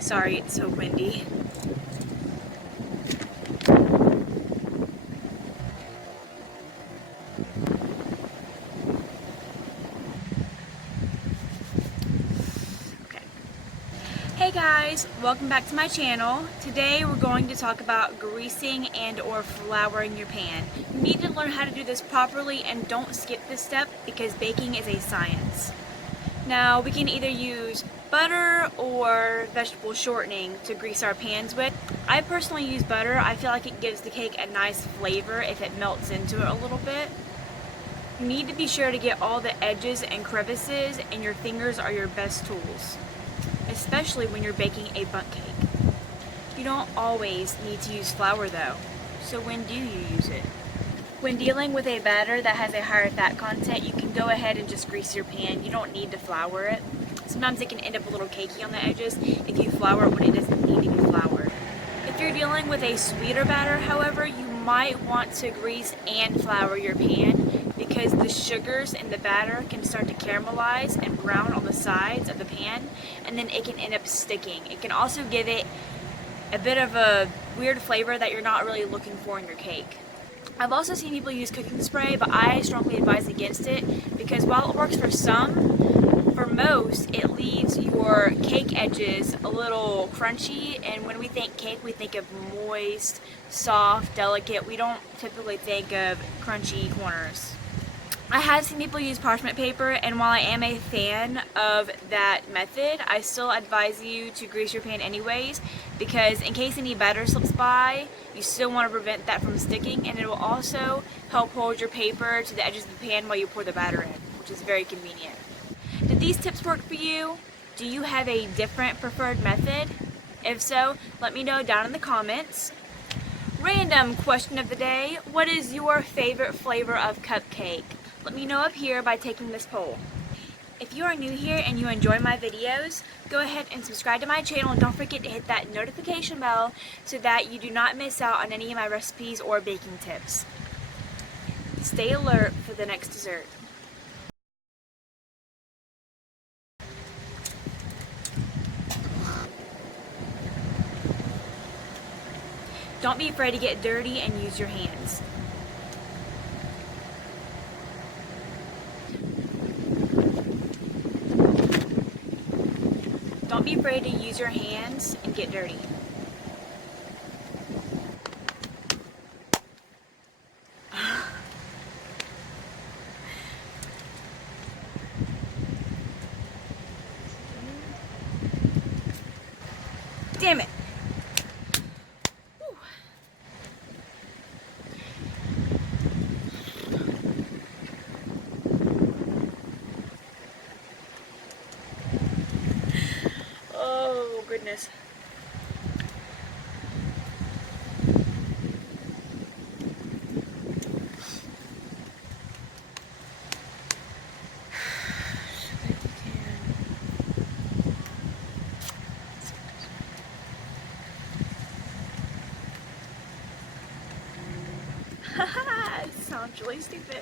Sorry, it's so windy. Okay. Hey guys, welcome back to my channel. Today we're going to talk about greasing and or flouring your pan. You need to learn how to do this properly and don't skip this step because baking is a science. Now we can either use butter or vegetable shortening to grease our pans with. I personally use butter. I feel like it gives the cake a nice flavor if it melts into it a little bit. You need to be sure to get all the edges and crevices, and your fingers are your best tools, especially when you're baking a bundt cake. You don't always need to use flour though, so when do you use it? When dealing with a batter that has a higher fat content, you can go ahead and just grease your pan. You don't need to flour it. Sometimes it can end up a little cakey on the edges if you flour it when it doesn't need to be floured. If you're dealing with a sweeter batter, however, you might want to grease and flour your pan because the sugars in the batter can start to caramelize and brown on the sides of the pan, and then it can end up sticking. It can also give it a bit of a weird flavor that you're not really looking for in your cake. I've also seen people use cooking spray, but I strongly advise against it because while it works for some, for most, it leaves your cake edges a little crunchy, and when we think cake, we think of moist, soft, delicate. We don't typically think of crunchy corners. I have seen people use parchment paper, and while I am a fan of that method, I still advise you to grease your pan anyways, because in case any batter slips by, you still want to prevent that from sticking, and it will also help hold your paper to the edges of the pan while you pour the batter in, which is very convenient. Did these tips work for you? Do you have a different preferred method? If so, let me know down in the comments. Random question of the day: what is your favorite flavor of cupcake? Let me know up here by taking this poll. If you are new here and you enjoy my videos, go ahead and subscribe to my channel, and don't forget to hit that notification bell so that you do not miss out on any of my recipes or baking tips. Stay alert for the next dessert. Don't be afraid to get dirty and use your hands. Don't be afraid to use your hands and get dirty. Damn it! Whew. Oh goodness. Sounds really stupid.